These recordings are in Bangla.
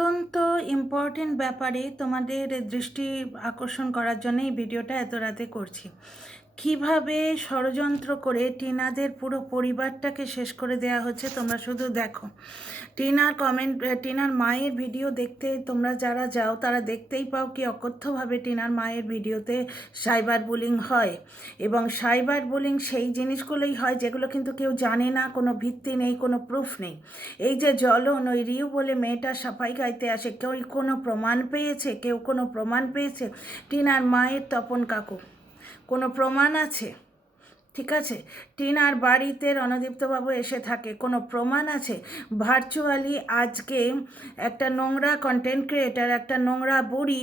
অত্যন্ত ইম্পর্টেন্ট ব্যাপারে তোমাদের দৃষ্টি আকর্ষণ করার জন্য এই ভিডিওটা এত রাতে করছি। কিভাবে ষড়যন্ত্র করে টিনাদের পুরো পরিবারটাকে শেষ করে দেওয়া হচ্ছে তোমরা শুধু দেখো। টিনার মায়ের ভিডিও দেখতে তোমরা যারা যাও তারা দেখতেই পাও কি অকথ্যভাবে টিনার মায়ের ভিডিওতে সাইবার বুলিং হয়, এবং সাইবার বুলিং সেই জিনিসগুলোই হয় যেগুলো কিন্তু কেউ জানে না, কোনো ভিত্তি নেই, কোনো প্রুফ নেই। এই যে জ্বলন, ওই রিউ বলে মেয়েটা সাফাই গাইতে আসে, কেউ কোনো প্রমাণ পেয়েছে? কেউ কোনো প্রমাণ পেয়েছে? টিনার মায়ের তপন কাকু কোনো প্রমাণ আছে? ঠিক আছে, টিনার বাড়িতে রণদীপ্তবাবু এসে থাকে, কোনো প্রমাণ আছে? ভার্চুয়ালি আজকে একটা নোংরা কন্টেন্ট ক্রিয়েটার, একটা নোংরা বুড়ি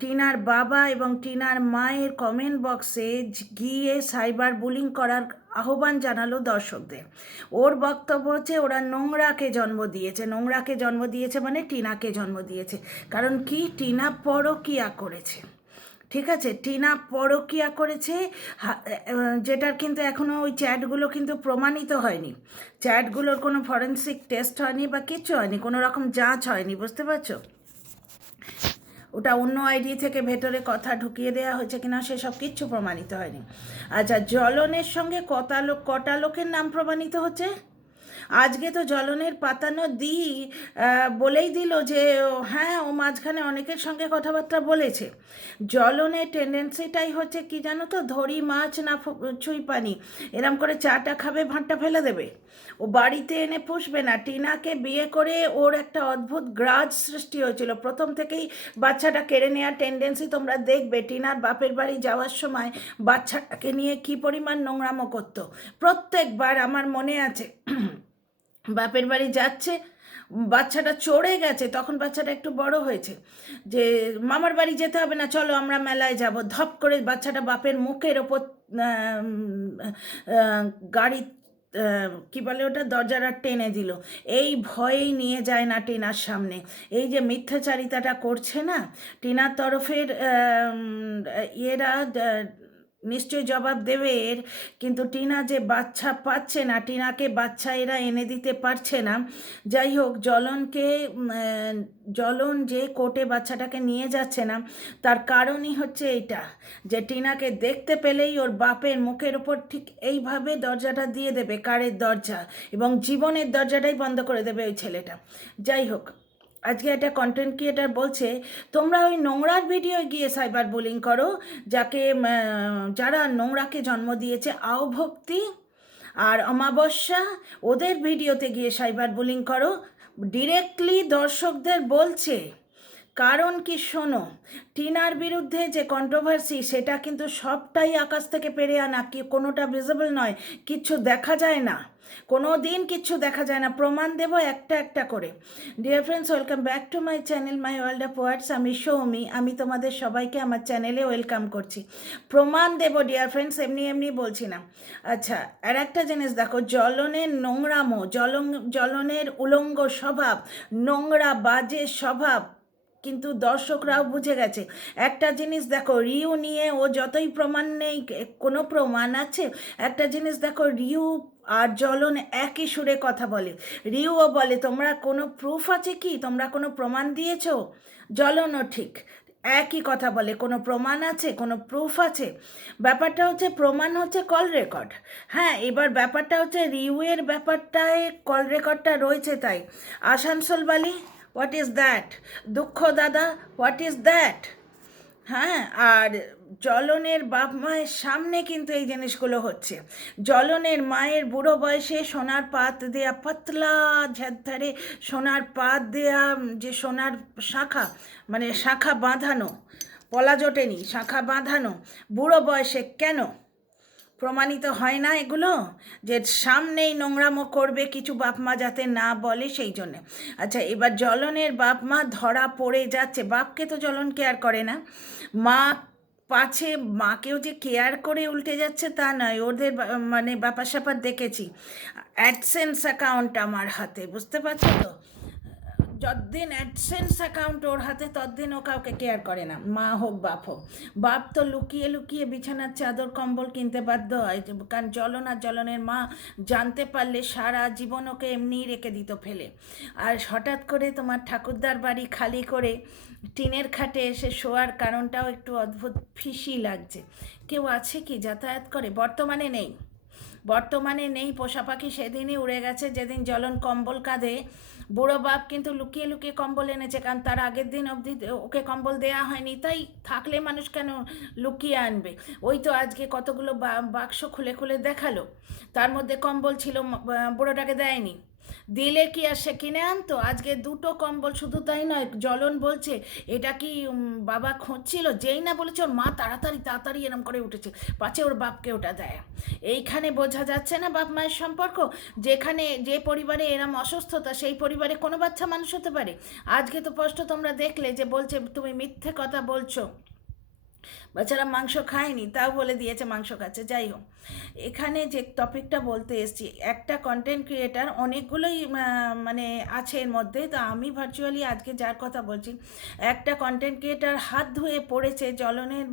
টিনার বাবা এবং টিনার মায়ের কমেন্ট বক্সে গিয়ে সাইবার বুলিং করার আহ্বান জানালো দর্শকদের। ওর বক্তব্য হচ্ছে ওরা নোংরাকে জন্ম দিয়েছে, নোংরাকে জন্ম দিয়েছে মানে টিনাকে জন্ম দিয়েছে। কারণ কি, টিনা পরকীয়া করেছে। ঠিক আছে, টিনা পরকীয়া করেছে, যেটার কিন্তু এখনও ওই চ্যাটগুলো কিন্তু প্রমাণিত হয়নি। চ্যাটগুলোর কোনো ফরেন্সিক টেস্ট হয়নি বা কিচ্ছু হয়নি, কোনো রকম যাঁচ হয়নি, বুঝতে পারছো? ওটা অন্য আইডি থেকে ভেতরে কথা ঢুকিয়ে দেওয়া হয়েছে কিনা সেসব কিচ্ছু প্রমাণিত হয়নি। আচ্ছা, জ্বলনের সঙ্গে কটা লোকের নাম প্রমাণিত হচ্ছে? আজকে তো জ্বলনের পাতানো বলেই দিল যে হ্যাঁ, ও মাঝখানে অনেকের সঙ্গে কথাবার্তা বলেছে। জ্বলনের টেন্ডেন্সিটাই হচ্ছে কি জানো তো, ধরি মাছ না ছুঁই পানি, এরম করে চাটা খাবে, ভাঁটটা ফেলে দেবে। ও বাড়িতে এনে পুষবে না। টিনাকে বিয়ে করে ওর একটা অদ্ভুত গ্রাজ সৃষ্টি হয়েছিল, প্রথম থেকেই বাচ্চাটা কেড়ে নেওয়ার টেন্ডেন্সি তোমরা দেখবে। টিনার বাপের বাড়ি যাওয়ার সময় বাচ্চাটাকে নিয়ে কী পরিমাণ নোংরামো করতো প্রত্যেকবার। আমার মনে আছে, বাপের বাড়ি যাচ্ছে, বাচ্চাটা চড়ে গেছে, তখন বাচ্চাটা একটু বড় হয়েছে, যে মামার বাড়ি যেতে হবে না, চলো আমরা মেলায় যাব। ধপ করে বাচ্চাটা বাপের মুখের ওপর গাড়ি কী বলে ওটা, দরজাটা টেনে দিল। এই ভয়েই নিয়ে যায় না টিনার সামনে। এই যে মিথ্যাচারিতাটা করছে না টিনার তরফের ইয়েরা, নিশ্চয়ই জবাব দেবে এর। কিন্তু টিনা যে বাচ্চা পাচ্ছে না, টিনাকে বাচ্চা এরা এনে দিতে পারছে না। যাই হোক, জ্বলন যে কোর্টে বাচ্চাটাকে নিয়ে যাচ্ছে না, তার কারণই হচ্ছে এইটা, যে টিনাকে দেখতে পেলেই ওর বাপের মুখের ওপর ঠিক এইভাবে দরজাটা দিয়ে দেবে, কারের দরজা, এবং জীবনের দরজাটাই বন্ধ করে দেবে ওই ছেলেটা। যাই হোক, আজকে একটা কন্টেন্ট ক্রিয়েটার বলছে তোমরা ওই নোংরার ভিডিও গিয়ে সাইবার বুলিং করো, যারা নোংরাকে জন্ম দিয়েছে, আওভক্তি আর অমাবস্যা, ওদের ভিডিওতে গিয়ে সাইবার বুলিং করো। ডিরেক্টলি দর্শকদের বলছে। কারণ কি শোনো, টিনার বিরুদ্ধে যে কন্ট্রোভার্সি সেটা কিন্তু সবটাই আকাশ থেকে পেরে আনা, কি কোনোটা ভিজিবল নয়, কিচ্ছু দেখা যায় না, কোনো দিন কিচ্ছু দেখা যায় না। প্রমাণ দেব একটা একটা করে। Dear friends, welcome back to my channel my world of words. আমি সৌমি, আমি তোমাদের সবাইকে আমার চ্যানেলে ওয়েলকাম করছি। প্রমাণ দেব ডিয়ার ফ্রেন্ডস, এমনি এমনি বলছি না। আচ্ছা, আর একটা জিনিস দেখো, জ্বলনের নোংরামো, জ্বলনের উলঙ্গ স্বভাব, নোংরা বাজে স্বভাব কিন্তু দর্শকরাও বুঝে গেছে। একটা জিনিস দেখো, রিউ নিয়ে ও যতই প্রমাণ নেই, কোনো প্রমাণ আছে? একটা জিনিস দেখো, রিউ আর জ্বলন একই সুরে কথা বলে। রিউও বলে তোমরা কোনো প্রুফ আছে কি, তোমরা কোনো প্রমাণ দিয়েছো? জ্বলনও ঠিক একই কথা বলে, কোনো প্রমাণ আছে, কোনো প্রুফ আছে? ব্যাপারটা হচ্ছে প্রমাণ হচ্ছে কল রেকর্ড। হ্যাঁ, এবার ব্যাপারটা হচ্ছে রিউয়ের ব্যাপারটায় কল রেকর্ডটা রয়েছে, তাই আসানসোল বালি, হোয়াট ইজ দ্যাট? দুঃখ দাদা, হোয়াট ইজ দ্যাট? হ্যাঁ, আর জ্বলনের বাপ মায়ের সামনে কিন্তু এই জিনিসগুলো হচ্ছে। জ্বলনের মায়ের বুড়ো বয়সে সোনার পাত দেয়া, পাতলা ঝাড়ধারে সোনার পাত দেয়া, যে সোনার শাখা, মানে শাখা বাঁধানো, পলা জোটেনি, শাখা বাঁধানো, বুড়ো বয়সে কেন প্রমাণিত হয় না এগুলো? যে সামনেই নোংরামো করবে, কিছু বাপ মা যাতে না বলে সেই জন্যে। আচ্ছা, এবার জ্বলনের বাপ মা ধরা পড়ে যাচ্ছে। বাপকে তো জ্বলন কেয়ার করে না, মা পাছে মাকেও যে কেয়ার করে উল্টে যাচ্ছে তা নয়। ওদের মানে ব্যাপার স্যাপার দেখেছি, অ্যাডসেন্স অ্যাকাউন্ট আমার হাতে, বুঝতে পারছো তো? যতদিন অ্যাডসেন্স অ্যাকাউন্ট ওর হাতে ততদিন ও কাউকে কেয়ার করে না, মা হোক বাপ হোক। বাপ তো লুকিয়ে লুকিয়ে বিছানার চাদর কম্বল কিনতে বাধ্য হয়, কারণ জ্বলন আর জ্বলনের মা জানতে পারলে সারা জীবন ওকে এমনিই রেখে দিত ফেলে। আর হঠাৎ করে তোমার ঠাকুরদার বাড়ি খালি করে টিনের খাটে এসে শোয়ার কারণটাও একটু অদ্ভুত ফিসি লাগছে। কেউ আছে কি যাতায়াত করে? বর্তমানে নেই। পোষা পাখি সেদিনই উড়ে গেছে যেদিন জ্বলন কম্বল কাঁধে। বুড়ো বাপ কিন্তু লুকিয়ে লুকিয়ে কম্বল এনেছে, কারণ তার আগের দিন অবধি ওকে কম্বল দেয়া হয়নি, তাই থাকলে মানুষ কেন লুকিয়ে আনবে? ওই তো আজকে কতগুলো বাক্স খুলে খুলে দেখালো, তার মধ্যে কম্বল ছিল, বুড়োটাকে দেয়নি। দিলে কি আর সে কিনে আনতো? আজকে দুটো কম্বল, শুধু তাই নয়, জ্বলন বলছে এটা কি বাবা খুঁজছিল, যেই না বলেছে ওর মা তাড়াতাড়ি তাড়াতাড়ি এরম করে উঠেছে, পাছে ওর বাপকে ওটা দেয়। এইখানে বোঝা যাচ্ছে না বাপ মায়ের সম্পর্ক। যেখানে যে পরিবারে এরম অসুস্থতা, সেই পরিবারে কোনো বাচ্চা মানুষ হতে পারে? আজকে তো স্পষ্ট তোমরা দেখলে যে বলছে তুমি মিথ্যে কথা বলছো, বাচ্চারা মাংস খায়নি তাও বলে দিয়েছে মাংস খাচ্ছে। যাই হোক, এখানে যে টপিকটা বলতে এসেছি, একটা কন্টেন্ট ক্রিয়েটার, অনেকগুলোই মানে আছে এর মধ্যে, তো আমি ভার্চুয়ালি আজকে যার কথা বলছি, একটা কন্টেন্ট ক্রিয়েটার হাত ধুয়ে পড়েছে জ্বলনের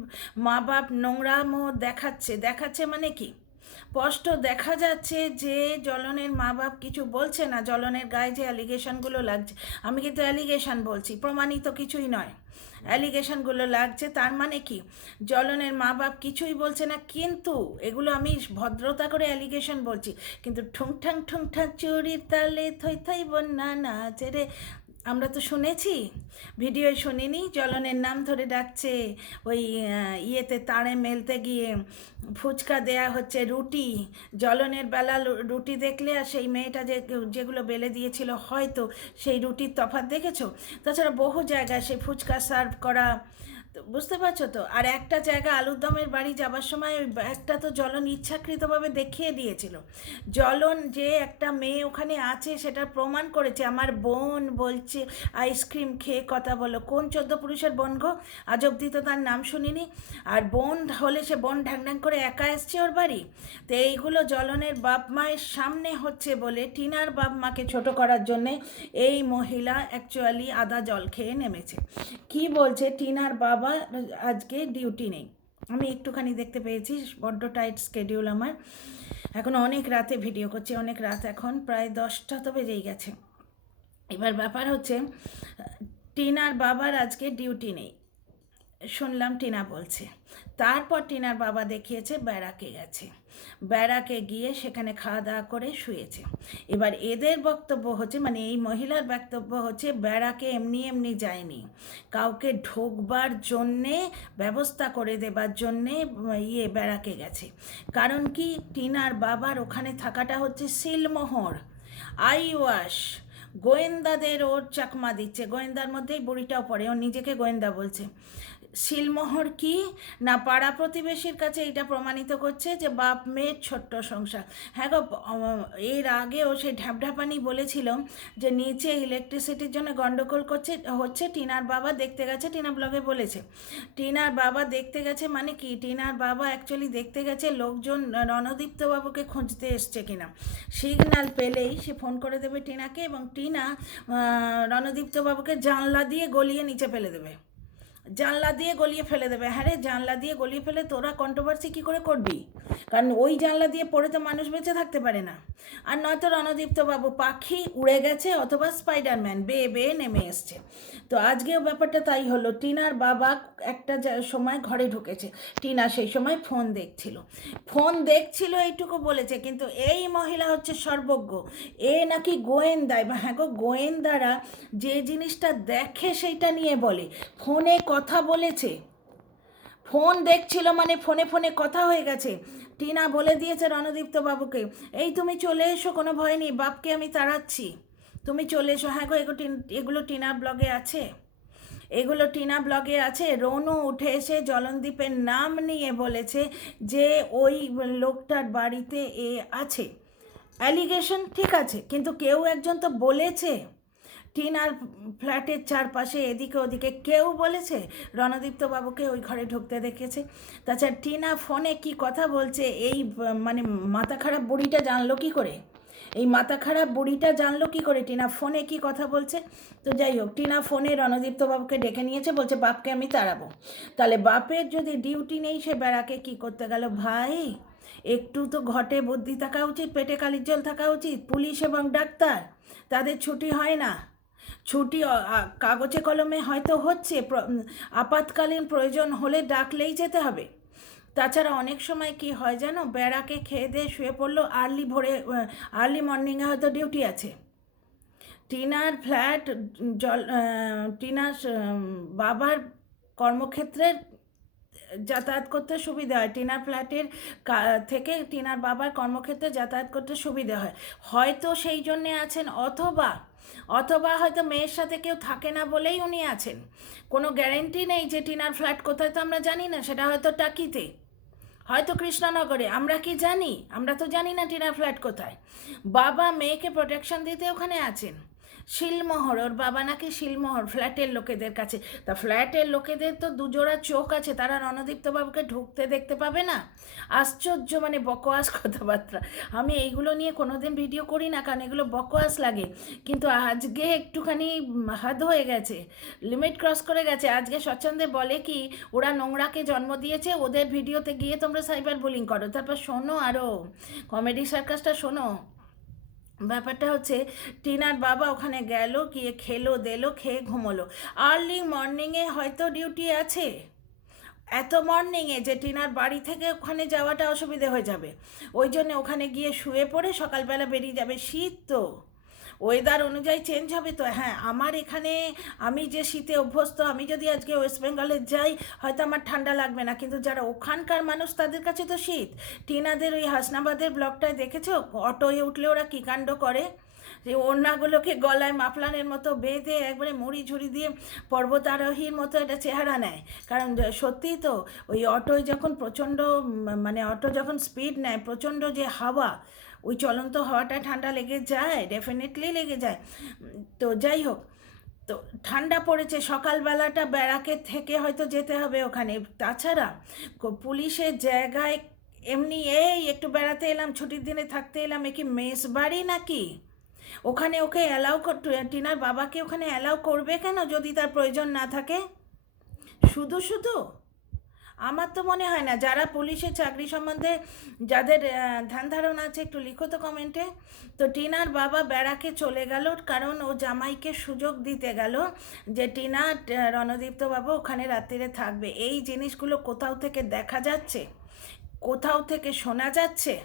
মা বাপ নোংরামো দেখাচ্ছে মানে কি? স্পষ্ট দেখা যাচ্ছে যে জ্বলনের মা বাপ কিছু বলছে না। জ্বলনের গায়ে যে অ্যালিগেশনগুলো লাগছে, আমি কিন্তু অ্যালিগেশন বলছি, প্রমাণিত কিছুই নয়, অ্যালিগেশনগুলো লাগছে, তার মানে কি জ্বলনের মা বাপ কিছুই বলছে না। কিন্তু এগুলো আমি ভদ্রতা করে অ্যালিগেশন বলছি, কিন্তু ঠুংঠাং চুরির তালে থই থই বন্যা নাচে রে, আমরা তো শুনেছি, ভিডিও শুনিনি, জ্বলনের নাম ধরে ডাকছে, ওই ইয়েতে তারে মেলতে গিয়ে ফুচকা দেয়া হচ্ছে, রুটি, জ্বলনের বেলা রুটি দেখলে আর সেই মেয়েটা যেগুলো বেলে দিয়েছিল হয়তো সেই রুটির তফাৎ দেখেছো? তাছাড়া বহু জায়গায় সেই ফুচকা সার্ভ করা, তো বুঝতে পারছো তো। আর একটা জায়গা আলুর দমের বাড়ি যাবার সময় ওই একটা তো জ্বলন ইচ্ছাকৃতভাবে দেখিয়ে দিয়েছিল, জ্বলন যে একটা মেয়ে ওখানে আছে সেটা প্রমাণ করেছে। আমার বোন বলছে আইসক্রিম খেয়ে কথা বলো, কোন 14 পুরুষের বোন গো? আজ অব্দি তো তার নাম শুনিনি। আর বোন হলে সে বোন ঢ্যাং করে একা এসছে ওর বাড়ি। তো এইগুলো জ্বলনের বাপ মায়ের সামনে হচ্ছে বলে টিনার বাপ মাকে ছোট করার জন্যে এই মহিলা অ্যাকচুয়ালি আদা জল খেয়ে নেমেছে। কি বলছে, টিনার বাবা আজকে ডিউটি নেই, আমি একটুখানি দেখতে পেয়েছি, বড্ড টাইট স্কেডিউল আমার, এখন অনেক রাতে ভিডিও করছি, অনেক রাত, এখন প্রায় 10টা তো বেজেই গেছে। এবার ব্যাপার হচ্ছে টিনার বাবার আজকে ডিউটি নেই, শুনলাম টিনা বলছে। তারপর টিনার বাবা দেখিয়েছে ব্যারাকে গিয়ে সেখানে খাওয়া দাওয়া করে শুয়েছে। এবার এদের বক্তব্য হচ্ছে, মানে এই মহিলার বক্তব্য হচ্ছে, ব্যারাকে এমনি যায়নি, কাউকে ঢোকবার জন্যে ব্যবস্থা করে দেবার জন্যে ব্যারাকে গেছে। কারণ কি, টিনার বাবার ওখানে থাকাটা হচ্ছে সিলমোহর, আইওয়াশ, গোয়েন্দাদের ওর চাকমা দিচ্ছে, গোয়েন্দার মধ্যেই বুড়িটাও পড়ে, ও নিজেকে গোয়েন্দা বলছে। সিলমোহর কি না, পাড়া প্রতিবেশীর কাছে এটা প্রমাণিত করছে যে বাপ মেয়ের ছোট্ট সংসার। হ্যাঁ গো, এর আগেও সেই ঢ্যাপঢাপানি বলেছিল যে নিচে ইলেকট্রিসিটির জন্য গন্ডগোল হচ্ছে, টিনার বাবা দেখতে গেছে, টিনা ব্লগে বলেছে। টিনার বাবা দেখতে গেছে মানে কি, টিনার বাবা অ্যাকচুয়ালি দেখতে গেছে লোকজন রণদীপ্তবাবুকে খুঁজতে এসছে কিনা, সিগন্যাল পেলেই সে ফোন করে দেবে টিনাকে, এবং টিনা রণদীপ্তবাবুকে জানলা দিয়ে গলিয়ে নিচে ফেলে দেবে, জানলা দিয়ে গলিয়ে ফেলে দেবে। হ্যাঁ রে, জানলা দিয়ে গলিয়ে ফেলে তোরা কন্ট্রোভার্সি কী করে করবি? কারণ ওই জানলা দিয়ে পড়ে তো মানুষ বেঁচে থাকতে পারে না। আর নয়তো রণদীপ্তবাবু পাখি উড়ে গেছে, অথবা স্পাইডারম্যান বেয়ে নেমে এসছে। তো আজকেও ব্যাপারটা তাই হলো, টিনার বাবা একটা সময় ঘরে ঢুকেছে, টিনা সেই সময় ফোন দেখছিল এইটুকু বলেছে। কিন্তু এই মহিলা হচ্ছে সর্বজ্ঞ, এ নাকি গোয়েন্দায়, বা হ্যাঁ গো, গোয়েন্দারা যে জিনিসটা দেখে সেইটা নিয়ে বলে। ফোনে কথা বলেছে, ফোন দেখছিল মানে ফোনে কথা হয়ে গেছে। টিনা বলে দিয়েছে রণদীপ্ত বাবুকে, এই তুমি চলে এসো, কোনো ভয় নেই, বাপকে আমি তাড়াচ্ছি, তুমি চলে এসো। হ্যাঁ গো, এগুলো টিনার ব্লগে আছে। রনু উঠে এসে জলনদীপের নাম নিয়ে বলেছে যে ওই লোকটার বাড়িতে এ আছে। অ্যালিগেশন ঠিক আছে, কিন্তু কেউ একজন তো বলেছে, টিনার ফ্ল্যাটের চারপাশে এদিকে ওদিকে কেউ বলেছে রণদীপ্তবাবুকে ওই ঘরে ঢুকতে দেখেছে। তাছাড়া টিনা ফোনে কি কথা বলছে এই মানে মাথা খারাপ বুড়িটা জানলো কি করে? এই মাথা খারাপ বুড়িটা জানলো কি করে টিনা ফোনে কি কথা বলছে? তো যাই হোক, টিনা ফোনে রণদীপ্ত বাবুকে ডেকে নিয়েছে, বলছে বাপকে আমি তাড়াবো। তাহলে বাপের যদি ডিউটি নেই, সে বেড়াকে কি করতে গেল? ভাই, একটু তো ঘটে বুদ্ধি থাকা উচিত, পেটে কালির জল থাকা উচিত। পুলিশ এবং ডাক্তার, তাদের ছুটি হয় না। ছুটি কাগজে কলমে হয়তো হচ্ছে, আপাতকালীন প্রয়োজন হলে ডাকলেই যেতে হবে। তাছাড়া অনেক সময় কি হয় জানো, বেড়াকে খেয়ে দিয়ে শুয়ে পড়লো, আর্লি মর্নিংয়ে হয়তো ডিউটি আছে। টিনার ফ্ল্যাট টিনার বাবার কর্মক্ষেত্রের যাতায়াত করতে সুবিধা হয়, টিনার ফ্ল্যাটের থেকে টিনার বাবার কর্মক্ষেত্রে যাতায়াত করতে সুবিধা হয়, হয়তো সেই জন্যে আছেন। অথবা হয়তো মেয়ের সাথে কেউ থাকে না বলেই উনি আছেন। কোনো গ্যারেন্টি নেই যে টিনার ফ্ল্যাট কোথায়, তো আমরা জানি না। সেটা হয়তো টাকিতে, হয়তো কৃষ্ণনগরে, আমরা কি জানি? আমরা তো জানি না টিনার ফ্ল্যাট কোথায়। বাবা মেয়েকে প্রোটেকশন দিতে ওখানে আছেন। শিলমোহর, ওর বাবা নাকি শিলমোহর ফ্ল্যাটের লোকেদের কাছে। তা ফ্ল্যাটের লোকেদের তো দুজোড়া চোখ আছে, তারা রণদীপ্ত বাবুকে ঢুকতে দেখতে পাবে না? আশ্চর্য, মানে বকোয়াস কথাবার্তা। আমি এইগুলো নিয়ে কোনোদিন ভিডিও করি না, কারণ এগুলো বকোয়াস লাগে, কিন্তু আজকে একটুখানি হাদ হয়ে গেছে, লিমিট ক্রস করে গেছে। আজকে স্বচ্ছন্দে বলে কি, ওরা নোংরাকে জন্ম দিয়েছে, ওদের ভিডিওতে গিয়ে তোমরা সাইবার বুলিং করো। তারপর শোনো, আরও কমেডি সার্কাসটা শোনো। ব্যাপারটা হচ্ছে, টিনার বাবা ওখানে গেল, গিয়ে খেলো দেলো, খেয়ে ঘুমোলো। আর্লি মর্নিংয়ে হয়তো ডিউটি আছে, এত মর্নিংয়ে যে টিনার বাড়ি থেকে ওখানে যাওয়াটা অসুবিধে হয়ে যাবে। ওই জন্য ওখানে গিয়ে শুয়ে পড়ে সকালবেলা বেরিয়ে যাবে। শীত তো, ওয়েদার অনুযায়ী চেঞ্জ হবে তো। হ্যাঁ, আমার এখানে, আমি যে শীতে অভ্যস্ত, আমি যদি আজকে ওয়েস্ট বেঙ্গলে যাই হয়তো আমার ঠান্ডা লাগবে না, কিন্তু যারা ওখানকার মানুষ তাদের কাছে তো শীত। টিনাদের ওই হাসনাবাদের ব্লগটায় দেখেছো, অটোয় উঠলে ওরা কী কাণ্ড করে, যে ওড়নাগুলোকে গলায় মাফলানের মতো বেঁধে একবারে মুড়ি ঝুড়ি দিয়ে পর্বতারোহীর মতো একটা চেহারা নেয়। কারণ সত্যিই তো, ওই অটোয় যখন প্রচণ্ড, মানে অটো যখন স্পিড নেয়, প্রচণ্ড যে হাওয়া, ওই চলন্ত হাওয়াটা ঠান্ডা লেগে যায়, ডেফিনেটলি লেগে যায়। তো যাই হোক, তো ঠান্ডা পড়েছে, সকালবেলাটা ব্যারাকে থেকে হয়তো যেতে হবে ওখানে। তাছাড়া পুলিশের জায়গায় এমনি এই একটু বেড়াতে এলাম, ছুটির দিনে থাকতে এলাম, এ কি মেস বাড়ি নাকি? ওখানে ওকে অ্যালাউ টিনার বাবাকে ওখানে অ্যালাউ করবে কেন যদি তার প্রয়োজন না থাকে? শুধু শুধু আমার তো মনে হয় না। যারা পুলিশের চাকরি সম্বন্ধে যাদের ধ্যান ধারণা আছে, একটু লিখো তো কমেন্টে। তো টিনার বাবা ব্যারাকে চলে গেল, কারণ ও জামাইকে সুযোগ দিতে গেল যে টিনা, রণদীপ্ত বাবু ওখানে রাত্রিরে থাকবে। এই জিনিসগুলো কোথাও থেকে দেখা যাচ্ছে, কোথাও থেকে শোনা যাচ্ছে?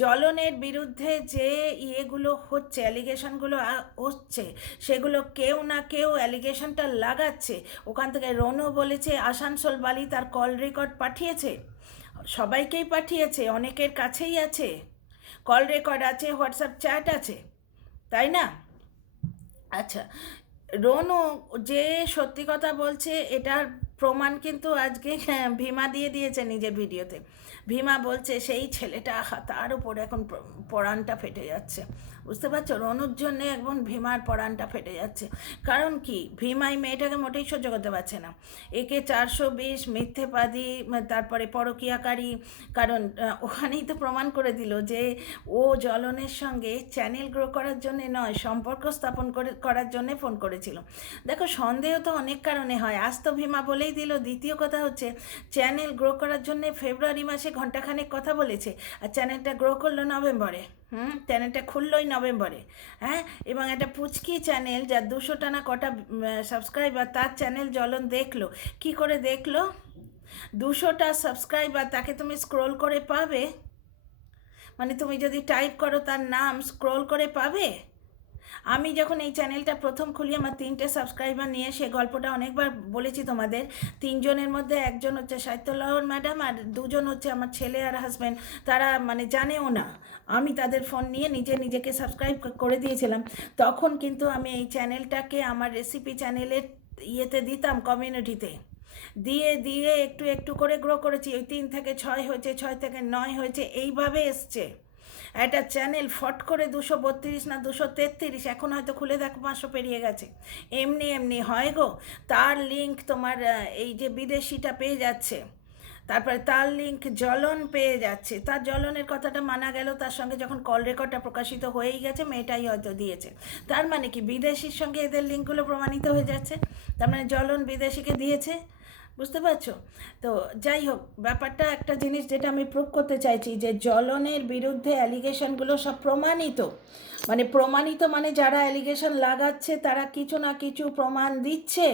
জ্বলনের বিরুদ্ধে যে ইয়েগুলো হচ্ছে, অ্যালিগেশনগুলো হচ্ছে, সেগুলো কেউ না কেউ অ্যালিগেশনটা লাগাচ্ছে। ওখান থেকে রনু বলেছে আসানসোল বালি তার কল রেকর্ড পাঠিয়েছে, সবাইকেই পাঠিয়েছে, অনেকের কাছেই আছে, কল রেকর্ড আছে, হোয়াটসঅ্যাপ চ্যাট আছে, তাই না? আচ্ছা, রনু যে সত্যি কথা বলছে, এটার প্রমাণ কিন্তু আজকে ভীমা দিয়ে দিয়েছে নিজের ভিডিওতে। ভীমা বলছে সেই ছেলেটা, তার উপর এখন পরাণটা ফেটে যাচ্ছে। বুঝতে পারছো, রনুর জন্যে এখন ভীমার পরাণটা ফেটে যাচ্ছে। কারণ কি, ভীমাই মেয়েটাকে মোটেই সহ্য করতে পারছে না। একে 420 মিথ্যেবাদী, তারপরে পরকীয়াকারী। কারণ ওখানেই তো প্রমাণ করে দিল যে ও জ্বলনের সঙ্গে চ্যানেল গ্রো করার জন্যে নয়, সম্পর্ক স্থাপন করার জন্যে ফোন করেছিল। দেখো, সন্দেহ তো অনেক কারণে হয়, আজ তো ভীমা বলেই দিল। দ্বিতীয় কথা হচ্ছে, চ্যানেল গ্রো করার জন্যে ফেব্রুয়ারি মাসে ঘণ্টাখানেক কথা বলেছে, আর চ্যানেলটা গ্রো করলো নভেম্বরে। চ্যানেলটা খুললোই নভেম্বরে। হ্যাঁ, এবং একটা পুচকি চ্যানেল যার 200 টানা কটা সাবস্ক্রাইবার, তার চ্যানেল জ্বলন দেখলো। কি করে দেখলো? 200টা সাবস্ক্রাইবার, তাকে তুমি স্ক্রোল করে পাবে? মানে তুমি যদি টাইপ করো তার নাম, স্ক্রোল করে পাবে? আমি যখন এই চ্যানেলটা প্রথম খুলি, আমার 3টে সাবস্ক্রাইবার নিয়ে, সে গল্পটা অনেকবার বলেছি তোমাদের। 3জনের মধ্যে একজন হচ্ছে সাহিত্যলহর ম্যাডাম, আর 2জন হচ্ছে আমার ছেলে আর হাজব্যান্ড। তারা মানে জানেও না, আমি তাদের ফোন নিয়ে নিজেকে সাবস্ক্রাইব করে দিয়েছিলাম। তখন কিন্তু আমি এই চ্যানেলটাকে আমার রেসিপি চ্যানেলের ইয়েতে দিতাম, কমিউনিটিতে দিয়ে দিয়ে একটু একটু করে গ্রো করেছি। ওই 3 থেকে 6 হয়েছে, 6 থেকে 9 হয়েছে, এইভাবে এসছে। একটা চ্যানেল ফট করে 232 না 233, এখন হয়তো খুলে দেখো 500 পেরিয়ে গেছে। এমনি এমনি হয় গো। তার লিঙ্ক তোমার এই যে বিদেশিটা পেয়ে যাচ্ছে, তারপরে তার লিঙ্ক জ্বলন পেয়ে যাচ্ছে, তার জ্বলনের কথাটা মানা গেল, তার সঙ্গে যখন কল রেকর্ডটা প্রকাশিত হয়েই গেছে মেয়েটাই হয়তো দিয়েছে, তার মানে কি বিদেশির সঙ্গে এদের লিঙ্কগুলো প্রমাণিত হয়ে যাচ্ছে, তার মানে জ্বলন বিদেশিকে দিয়েছে, বুঝতে পারছো? তো যাই হোক, ব্যাপারটা একটা জিনিস যেটা আমি প্রুভ করতে চাইছি যে জ্বলনের বিরুদ্ধে অ্যালিগেশনগুলো সব প্রমাণিত, মানে যারা অ্যালিগেশন লাগাচ্ছে তারা কিছু না কিছু প্রমাণ দিচ্ছে।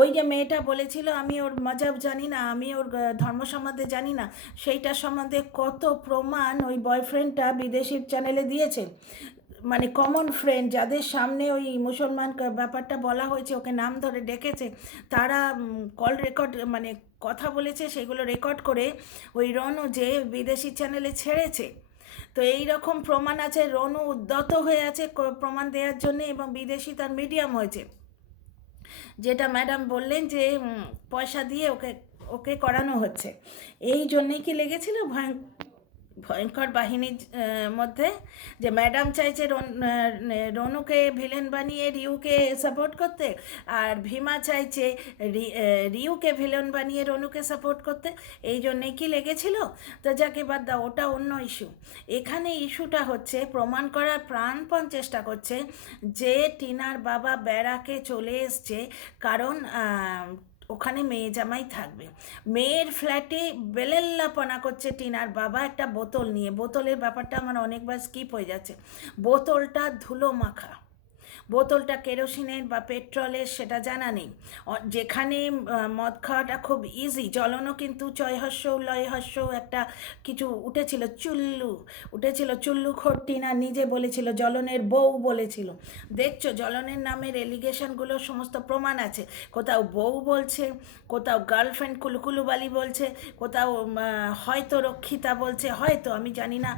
ওই যে মেয়েটা বলেছিল আমি ওর মজাব জানি না, আমি ওর ধর্ম সম্বন্ধে জানি না, সেইটার সম্বন্ধে কত প্রমাণ ওই বয়ফ্রেন্ডটা বিদেশি চ্যানেলে দিয়েছে, মানে কমন ফ্রেন্ড যাদের সামনে ওই মুসলমান ব্যাপারটা বলা হয়েছে, ওকে নাম ধরে ডেকেছে, তারা কল রেকর্ড মানে কথা বলেছে, সেগুলো রেকর্ড করে ওই রনু যে বিদেশি চ্যানেলে ছেড়েছে। তো এই রকম প্রমাণ আছে, রনু উদ্যত হয়ে আছে প্রমাণ দেওয়ার জন্য, এবং বিদেশি তার মিডিয়াম হয়েছে, যেটা ম্যাডাম বললেন যে পয়সা দিয়ে ওকে ওকে করানো হচ্ছে। এই জন্যেই কি লেগেছিল ভয়ঙ্কর বাহিনীর মধ্যে, যে ম্যাডাম চাইছে রনুকে ভিলেন বানিয়ে রিউকে সাপোর্ট করতে, আর ভীমা চাইছে রিউকে ভিলেন বানিয়ে রনুকে সাপোর্ট করতে, এই জন্যেই কি লেগেছিল। তো যাকে বাদ দাও, ওটা অন্য ইস্যু। এখানে ইস্যুটা হচ্ছে প্রমাণ করার প্রাণপণ চেষ্টা করছে যে টিনার বাবা ব্যারাকে চলে এসছে, কারণ ওখানে মেয়ে জামাই থাকবে। মেয়ের ফ্ল্যাটে বেলেল্লাপনা করছে টিনার বাবা একটা বোতল নিয়ে, বোতলের ব্যাপারটা আমার অনেকবার স্কিপ হয়ে যাচ্ছে। বোতলটা ধুলো মাখা, বোতলটা কেরোসিনের বা পেট্রোলের সেটা জানা নেই, যেখানে মদ খাওয়াটা খুব ইজি। জ্বলনও কিন্তু চয়হস্য লয়হস্য একটা কিছু উঠেছিল চুল্লুখোর টিনা নিজে বলেছিল, জ্বলনের বউ বলেছিল। দেখছো জ্বলনের নামের এলিগেশনগুলো সমস্ত প্রমাণ আছে, কোথাও বউ বলছে, কোথাও গার্লফ্রেন্ড কুলুকুলুবালি বলছে, কোথাও হয়তো রক্ষিতা বলছে, হয়তো আমি জানি না,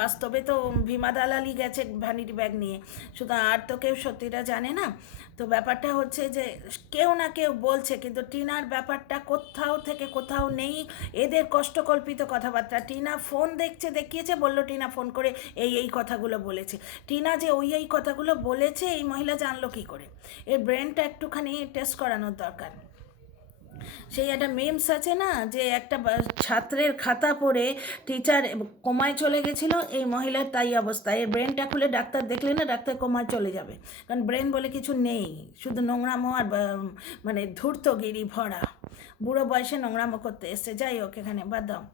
বাস্তবে তো ভীমা দালালি গেছে ভ্যানিটি ব্যাগ নিয়ে, শুধু আর তো কেউ সত্যিটা জানে না। তো ব্যাপারটা হচ্ছে যে কেউ না কেউ বলছে, কিন্তু টিনার ব্যাপারটা কোথাও থেকে কোথাও নেই, এদের কষ্টকল্পিত কথাবার্তা। টিনা ফোন দেখিয়েছে, বললো টিনা ফোন করে এই কথাগুলো বলেছে। টিনা যে ওই কথাগুলো বলেছে এই মহিলা জানলো কী করে? এর ব্রেনটা একটুখানি টেস্ট করানোর দরকার। সেই একটা মেমস আছে না, যে একটা ছাত্রের খাতা পড়ে টিচার কোমায় চলে গেছিল, এই মহিলার তাই অবস্থা। এর ব্রেনটা খুলে ডাক্তার দেখলে না, ডাক্তার কোমায় চলে যাবে, কারণ ব্রেন বলে কিছু নেই, শুধু নোংরামো আর মানে ধূর্তগিরি ভরা, বুড়ো বয়সে নোংরামো করতে এসছে। যাই হোক, এখানে বাদ দাও।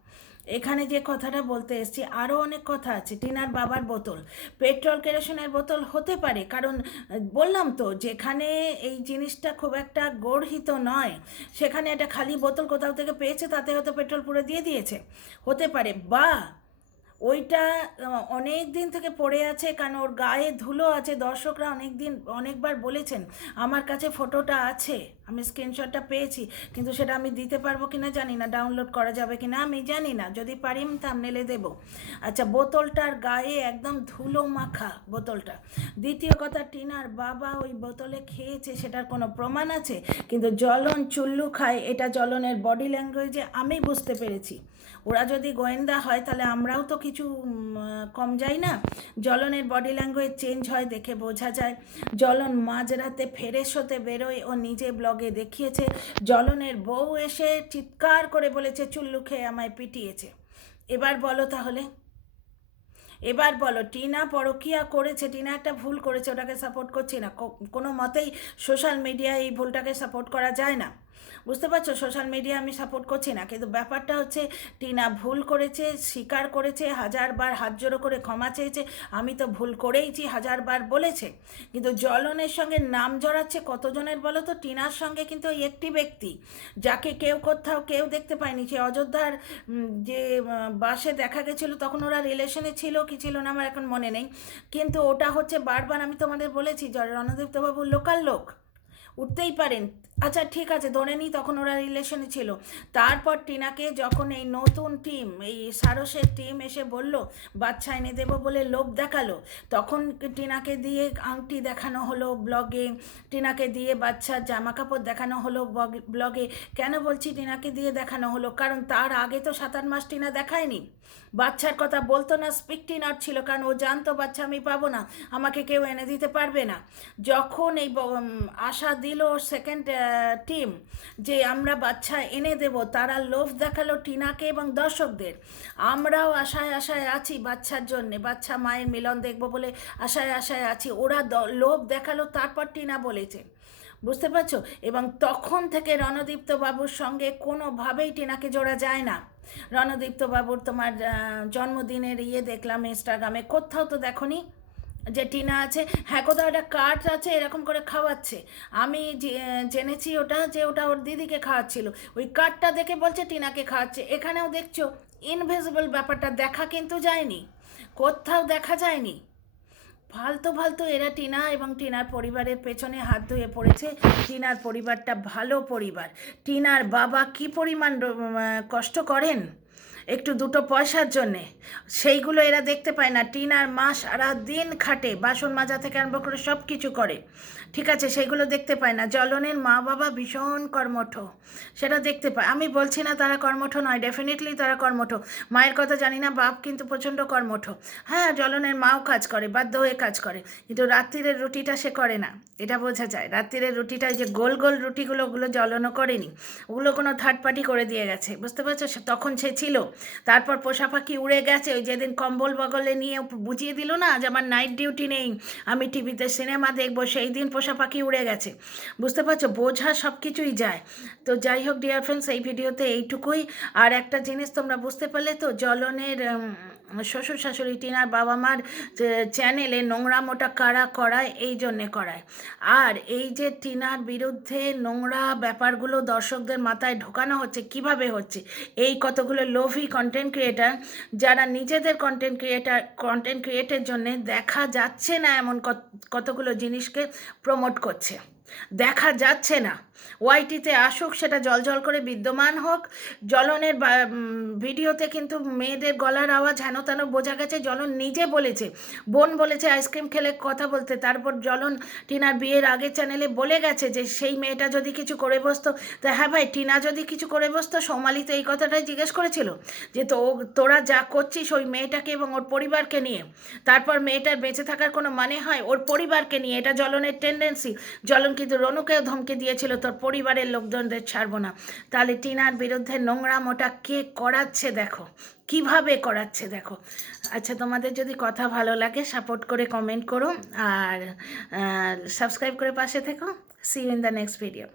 এখানে যে কথাটা বলতে এসছি, আরও অনেক কথা আছে। টিনার বাবার বোতল পেট্রোল কেরোসিনের বোতল হতে পারে, কারণ বললাম তো যেখানে এই জিনিসটা খুব একটা গর্হিত নয়, সেখানে একটা খালি বোতল কোথাও থেকে পেয়েছে, তাতে হয়তো পেট্রোল পুরো দিয়ে দিয়েছে, হতে পারে। বা ওইটা অনেক দিন থেকে পড়ে আছে, কারণ ওর গায়ে ধুলো আছে। দর্শকরা অনেকবার বলেছেন, আমার কাছে ফটোটা আছে, আমি স্ক্রিনশটটা পেয়েছি, কিন্তু সেটা আমি দিতে পারবো কিনা জানি না, ডাউনলোড করা যাবে কিনা আমি জানি না, যদি পারি আমি থাম্বনেলে দেবো। আচ্ছা, বোতলটার গায়ে একদম ধুলো মাখা বোতলটা। দ্বিতীয় কথা, টিনার বাবা ওই বোতলে খেয়েছে, সেটার কোনো প্রমাণ আছে, কিন্তু জ্বলন চুল্লু খায়, এটা জ্বলনের বডি ল্যাঙ্গুয়েজে আমি বুঝতে পেরেছি। ওরা যদি গোয়েন্দা হয় তাহলে আমরাও তো কিছু কম যাই না। জ্বলনের বডি ল্যাঙ্গুয়েজ চেঞ্জ হয়, দেখে বোঝা যায়। জ্বলন মাঝরাতে ফ্রেশ হতে বেরোয়, ও নিজে ব্লগে দেখিয়েছে। জ্বলনের বউ এসে চিৎকার করে বলেছে চুল্লু খেয়ে আমায় পিটিয়েছে। এবার বলো তাহলে, এবার বলো, টিনা পরকীয়া করেছে, টিনা একটা ভুল করেছে, ওটাকে সাপোর্ট করছি না, কোনো মতেই সোশ্যাল মিডিয়ায় এই ভুলটাকে সাপোর্ট করা যায় না, বুঝতে পারছো? সোশ্যাল মিডিয়া আমি সাপোর্ট করছি না, কিন্তু ব্যাপারটা হচ্ছে টিনা ভুল করেছে, স্বীকার করেছে, 1000বার হাত জোড়ো করে ক্ষমা চেয়েছে, আমি তো ভুল করেইছি 1000বার বলেছে। কিন্তু জ্বলনের সঙ্গে নাম জড়াচ্ছে কতজনের বলো তো? টিনার সঙ্গে কিন্তু ওই একটি ব্যক্তি, যাকে কোথাও কেউ দেখতে পায়নি। সে অযোধ্যার যে বাসে দেখা গেছিলো, তখন ওরা রিলেশনে ছিল কি ছিল না আমার এখন মনে নেই, কিন্তু ওটা হচ্ছে বারবার আমি তোমাদের বলেছি, রণদীপ্তবাবু লোকাল লোক, উঠতেই পারেন। আচ্ছা ঠিক আছে, ধরে নিই তখন ওরা রিলেশনে ছিল। তারপর টিনাকে যখন এই নতুন টিম, এই সারসের টিম এসে বলল বাচ্চা এনে দেবো বলে লোভ দেখালো, তখন টিনাকে দিয়ে আংটি দেখানো হলো ব্লগে, টিনাকে দিয়ে বাচ্চার জামা কাপড় দেখানো হলো ব্লগে। কেন বলছি টিনাকে দিয়ে দেখানো হলো? কারণ তার আগে তো 7-8 মাস টিনা দেখায়নি, বাচ্চার কথা বলতো না, স্পিকটি নট ছিল, কারণ ও জানতো বাচ্চা আমি পাবো না, আমাকে কেউ এনে দিতে পারবে না। যখন এই আশা দিল সেকেন্ড টিম যে আমরা বাচ্চা এনে দেব, তারা লোভ দেখালো টিনাকে এবং দর্শকদের। আমরাও আশায় আশায় আছি বাচ্চার জন্যে, বাচ্চা মায়ের মিলন দেখবো বলে আশায় আশায় আছি। ওরা লোভ দেখালো, তারপর টিনা বলেছে, বুঝতে পারছো? এবং তখন থেকে রণদীপ্ত বাবুর সঙ্গে কোনোভাবেই টিনাকে জোড়া যায় না। রণদীপ্ত বাবুর তোমার জন্মদিনের দেখলাম ইনস্টাগ্রামে, কোথাও তো দেখনি যে টিনা আছে। হ্যাঁ, কোথাও একটা কার্ড আছে এরকম করে খাওয়াচ্ছে, আমি জেনেছি ওটা, যে ওটা ওর দিদিকে খাওয়াচ্ছিল, ওই কার্ডটা দেখে বলছে টিনাকে খাওয়াচ্ছে। এখানেও দেখছো ইনভিজিবল ব্যাপারটা দেখা কিন্তু যায়নি, কোথাও দেখা যায়নি। ফালতু ফালতু এরা টিনা এবং টিনার পরিবারের পেছনে হাত ধুয়ে পড়েছে। টিনার পরিবারটা ভালো পরিবার, টিনার বাবা কি পরিমাণ কষ্ট করেন একটু দুটো পয়সার জন্যে, সেইগুলো এরা দেখতে পায় না। টিনার মা সারা দিন খাটে, বাসন মাজা থেকে আরম্ভ করে সব কিছু করে, ঠিক আছে, সেইগুলো দেখতে পায় না। জ্বলনের মা বাবা ভীষণ কর্মঠ, সেটা দেখতে পায়। আমি বলছি না তারা কর্মঠ নয়, ডেফিনেটলি তারা কর্মঠ, মায়ের কথা জানি না, বাপ কিন্তু প্রচণ্ড কর্মঠ। হ্যাঁ, জ্বলনের মাও কাজ করে, বাধ্য হয়ে কাজ করে, কিন্তু রাত্রিরের রুটিটা সে করে না, এটা বোঝা যায়। রাত্রিরের রুটিটা, যে গোল গোল রুটিগুলো, ওগুলো জ্বলনও করেনি, ওগুলো কোনো থার্ড পার্টি করে দিয়ে গেছে, বুঝতে পারছো? তখন সে ছিল। তারপর পোষা পাখি উড়ে গেছে, ওই যেদিন কম্বল বগলে নিয়ে বুঝিয়ে দিল না যে আমার নাইট ডিউটি নেই, আমি টিভিতে সিনেমা দেখবো, সেই দিন পোষা পাখি উড়ে গেছে, বুঝতে পারছো? বোঝা সব কিছুই যায়। তো যাই হোক ডিয়ার ফ্রেন্ডস, এই ভিডিওতে এইটুকুই। আর একটা জিনিস তোমরা বুঝতে পারলে তো, জ্বলনের শ্বশুর শাশুড়ি টিনার বাবা মার চ্যানেলে নোংরামোটা কারা করায়, এই জন্যে করায়। আর এই যে টিনার বিরুদ্ধে নোংরা ব্যাপারগুলো দর্শকদের মাথায় ঢোকানো হচ্ছে, কিভাবে হচ্ছে, এই কতগুলো লোভী কন্টেন্ট ক্রিয়েটার, যারা নিজেদের কন্টেন্ট ক্রিয়েটের জন্য দেখা যাচ্ছে না এমন কতগুলো জিনিসকে প্রমোট করছে, দেখা যাচ্ছে না। ওয়াইটিতে আসুক, সেটা জলজল করে বিদ্যমান হোক। জ্বলনের ভিডিওতে কিন্তু মেয়েদের গলার আওয়াজ হেন তেন বোঝা গেছে। জ্বলন নিজে বলেছে, বোন বলেছে আইসক্রিম খেলে কথা বলতে, তারপর জ্বলন টিনার বিয়ের আগে চ্যানেলে বলে গেছে যে সেই মেয়েটা যদি কিছু করে বসতো, তা হ্যাঁ ভাই, টিনা যদি কিছু করে বসতো, সোমালি তো এই কথাটাই জিজ্ঞেস করেছিল যে তোরা যা করছিস ওই মেয়েটাকে এবং ওর পরিবারকে নিয়ে, তারপর মেয়েটার বেঁচে থাকার কোনো মানে হয়? ওর পরিবারকে নিয়ে, এটা জ্বলনের টেন্ডেন্সি। জ্বলন কিন্তু রনুকেও ধমকে দিয়েছিল, তোর পরিবারের লোকজনদের ছাড়বো না। তাহলে টিনার বিরুদ্ধে নোংরামোটা কে করাচ্ছে দেখো, কিভাবে করাচ্ছে দেখো। আচ্ছা, তোমাদের যদি কথা ভালো লাগে সাপোর্ট করে কমেন্ট করো, আর সাবস্ক্রাইব করে পাশে থেকো। See you in the next video.